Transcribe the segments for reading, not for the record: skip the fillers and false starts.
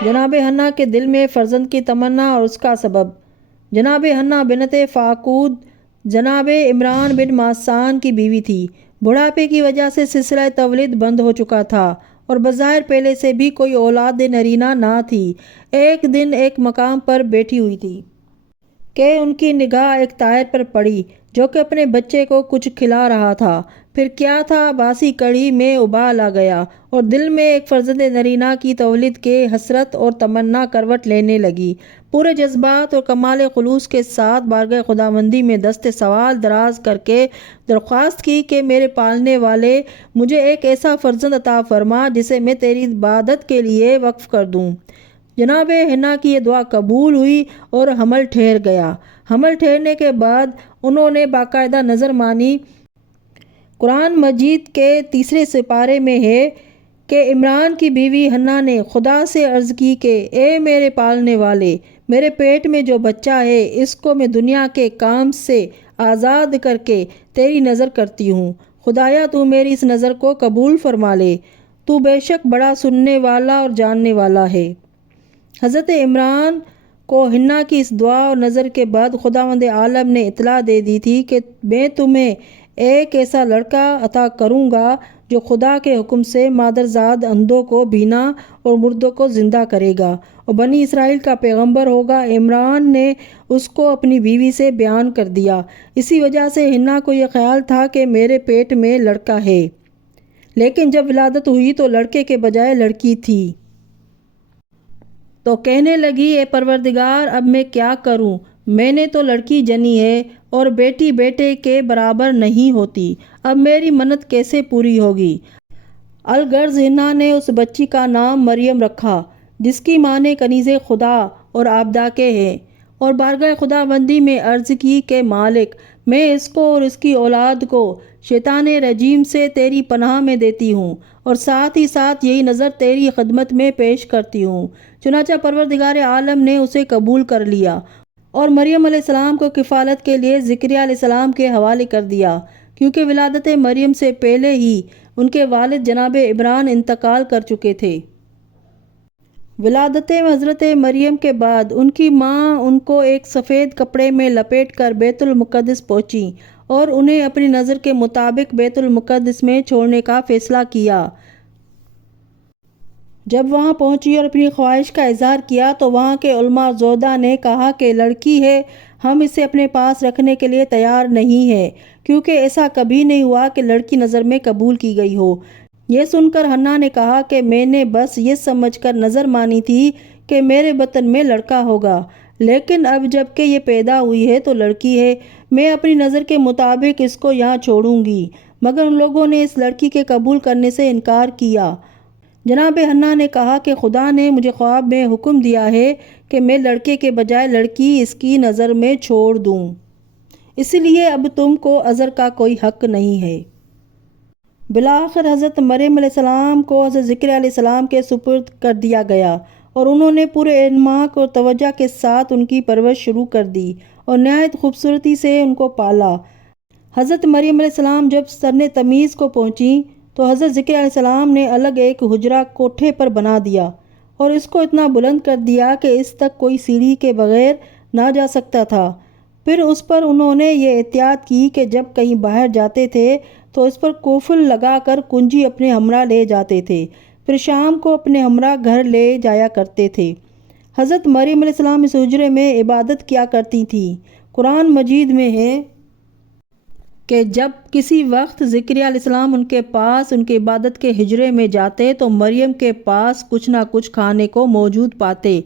جناب حنا کے دل میں فرزند کی تمنا اور اس کا سبب۔ جناب حنا بنت فاقود جناب عمران بن ماسان کی بیوی تھی۔ بڑھاپے کی وجہ سے سلسلہ تولید بند ہو چکا تھا اور بظاہر پہلے سے بھی کوئی اولاد نرینہ نہ تھی۔ ایک دن ایک مقام پر بیٹھی ہوئی تھی کہ ان کی نگاہ ایک طائر پر پڑی جو کہ اپنے بچے کو کچھ کھلا رہا تھا۔ پھر کیا تھا، باسی کڑی میں ابال آ گیا اور دل میں ایک فرزند نرینہ کی تولید کے حسرت اور تمنا کروٹ لینے لگی۔ پورے جذبات اور کمال خلوص کے ساتھ بارگاہ خداوندی میں دست سوال دراز کر کے درخواست کی کہ میرے پالنے والے، مجھے ایک ایسا فرزند عطا فرما جسے میں تیری عبادت کے لیے وقف کر دوں۔ جناب حنا کی یہ دعا قبول ہوئی اور حمل ٹھہر گیا۔ حمل ٹھہرنے کے بعد انہوں نے باقاعدہ نظر مانی۔ قرآن مجید کے 3 سپارے میں ہے کہ عمران کی بیوی حنا نے خدا سے عرض کی کہ اے میرے پالنے والے، میرے پیٹ میں جو بچہ ہے اس کو میں دنیا کے کام سے آزاد کر کے تیری نظر کرتی ہوں۔ خدایا تو میری اس نظر کو قبول فرما لے، تو بے شک بڑا سننے والا اور جاننے والا ہے۔ حضرت عمران کو حنا کی اس دعا اور نظر کے بعد خداوند عالم نے اطلاع دے دی تھی کہ میں تمہیں ایک ایسا لڑکا عطا کروں گا جو خدا کے حکم سے مادرزاد اندھوں کو بینا اور مردوں کو زندہ کرے گا اور بنی اسرائیل کا پیغمبر ہوگا۔ عمران نے اس کو اپنی بیوی سے بیان کر دیا۔ اسی وجہ سے حنا کو یہ خیال تھا کہ میرے پیٹ میں لڑکا ہے، لیکن جب ولادت ہوئی تو لڑکے کے بجائے لڑکی تھی۔ تو کہنے لگی، اے پروردگار، اب میں کیا کروں؟ میں نے تو لڑکی جنی ہے اور بیٹی بیٹے کے برابر نہیں ہوتی، اب میری منت کیسے پوری ہوگی؟ الغرض حنا نے اس بچی کا نام مریم رکھا جس کی ماں نے کنیز خدا اور آبدہ کے ہے، اور بارگاہ خداوندی میں عرض کی کہ مالک، میں اس کو اور اس کی اولاد کو شیطان رجیم سے تیری پناہ میں دیتی ہوں اور ساتھ ہی ساتھ یہی نظر تیری خدمت میں پیش کرتی ہوں۔ چنانچہ پروردگار عالم نے اسے قبول کر لیا اور مریم علیہ السلام کو کفالت کے لیے زکریہ علیہ السلام کے حوالے کر دیا، کیونکہ ولادت مریم سے پہلے ہی ان کے والد جناب عمران انتقال کر چکے تھے۔ ولادت حضرت مریم کے بعد ان کی ماں ان کو ایک سفید کپڑے میں لپیٹ کر بیت المقدس پہنچی اور انہیں اپنی نظر کے مطابق بیت المقدس میں چھوڑنے کا فیصلہ کیا۔ جب وہاں پہنچی اور اپنی خواہش کا اظہار کیا تو وہاں کے علماء زہداء نے کہا کہ لڑکی ہے، ہم اسے اپنے پاس رکھنے کے لیے تیار نہیں ہیں، کیونکہ ایسا کبھی نہیں ہوا کہ لڑکی نظر میں قبول کی گئی ہو۔ یہ سن کر حنا نے کہا کہ میں نے بس یہ سمجھ کر نظر مانی تھی کہ میرے بطن میں لڑکا ہوگا، لیکن اب جب کہ یہ پیدا ہوئی ہے تو لڑکی ہے، میں اپنی نظر کے مطابق اس کو یہاں چھوڑوں گی۔ مگر ان لوگوں نے اس لڑکی کے قبول کرنے سے انکار کیا۔ جناب حنا نے کہا کہ خدا نے مجھے خواب میں حکم دیا ہے کہ میں لڑکے کے بجائے لڑکی اس کی نظر میں چھوڑ دوں، اس لیے اب تم کو عذر کا کوئی حق نہیں ہے۔ بالآخر حضرت مریم علیہ السلام کو حضرت زکریا علیہ السلام کے سپرد کر دیا گیا اور انہوں نے پورے انماق اور توجہ کے ساتھ ان کی پرورش شروع کر دی اور نہایت خوبصورتی سے ان کو پالا۔ حضرت مریم علیہ السلام جب سن تمیز کو پہنچی تو حضرت زکریا علیہ السلام نے الگ ایک حجرہ کوٹھے پر بنا دیا اور اس کو اتنا بلند کر دیا کہ اس تک کوئی سیڑھی کے بغیر نہ جا سکتا تھا۔ پھر اس پر انہوں نے یہ احتیاط کی کہ جب کہیں باہر جاتے تھے تو اس پر قفل لگا کر کنجی اپنے ہمراہ لے جاتے تھے، پھر شام کو اپنے ہمراہ گھر لے جایا کرتے تھے۔ حضرت مریم علیہ السلام اس حجرے میں عبادت کیا کرتی تھیں۔ قرآن مجید میں ہے کہ جب کسی وقت زکریا علیہ السلام ان کے پاس ان کے عبادت کے حجرے میں جاتے تو مریم کے پاس کچھ نہ کچھ کھانے کو موجود پاتے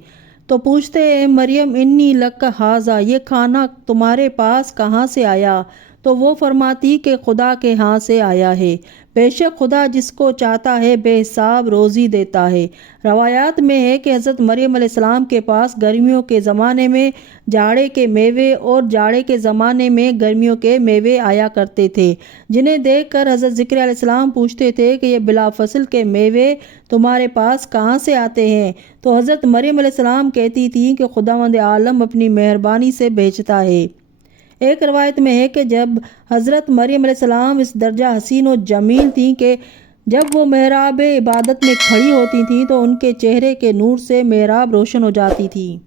تو پوچھتے، اے مریم انی لک ھذا، یہ کھانا تمہارے پاس کہاں سے آیا؟ تو وہ فرماتی کہ خدا کے ہاں سے آیا ہے، بے شک خدا جس کو چاہتا ہے بے حساب روزی دیتا ہے۔ روایات میں ہے کہ حضرت مریم علیہ السلام کے پاس گرمیوں کے زمانے میں جاڑے کے میوے اور جاڑے کے زمانے میں گرمیوں کے میوے آیا کرتے تھے، جنہیں دیکھ کر حضرت زکریا علیہ السلام پوچھتے تھے کہ یہ بلا فصل کے میوے تمہارے پاس کہاں سے آتے ہیں؟ تو حضرت مریم علیہ السلام کہتی تھیں کہ خداوند عالم اپنی مہربانی سے بھیجتا ہے۔ ایک روایت میں ہے کہ جب حضرت مریم علیہ السلام اس درجہ حسین و جمیل تھیں کہ جب وہ محراب عبادت میں کھڑی ہوتی تھیں تو ان کے چہرے کے نور سے محراب روشن ہو جاتی تھی۔